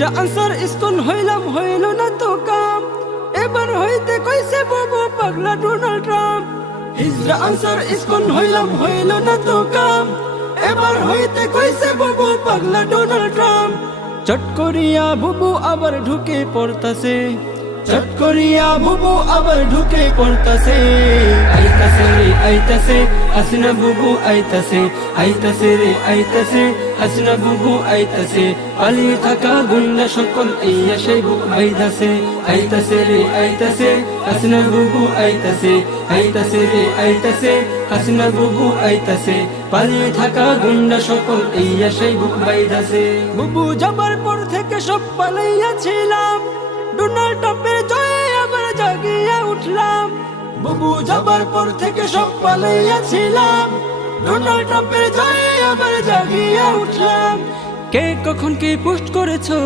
হিজরা answer ISKCON হইলাম হইল না তো কাম, এবার হইতে কইছে বাবু পাগলা ডোনাল্ড ট্রাম্প। হিজরা আনসার ইসকন হইলাম হইল না তো কাম, এবার হইতে কইছে বাবু পাগলা ডোনাল্ড ট্রাম্প। চট করিয়া বুবু আবার ঢুকে পড়তাছে, চট করিয়া বুবু আবার ঢুকে পড়তাছে। আইতাছে রে আইতাছে হাসিনা বুবু আইতাছে, আইতাছে রে আইতাছে হাসিনা বুবু আইতাছে। পালিয়ে থাকা গুন্ডা সকল ইয়া সেই বুক বাইধাছে। আইতাছে রে আইতাছে হাসিনা বুবু আইতাছে, আইতাছে রে আইতাছে হাসিনা বুবু আইতাছে। পালিয়ে থাকা গুন্ডা সকল ইয়া সেই বুক বাইধাছে। বুবু যাবার পর থেকে সব পালাইয়া ছিলাম, ডোনাল্ড ট্রাম্পের জয়ে আবার জাগিয়া উঠলাম। বুবু যাবার পর থেকে সব পালাইয়া ছিলাম, ডোনাল্ড ট্রাম্পের জয়ে আবার জাগিয়া উঠলাম। কে কখন কি পোস্ট করেছো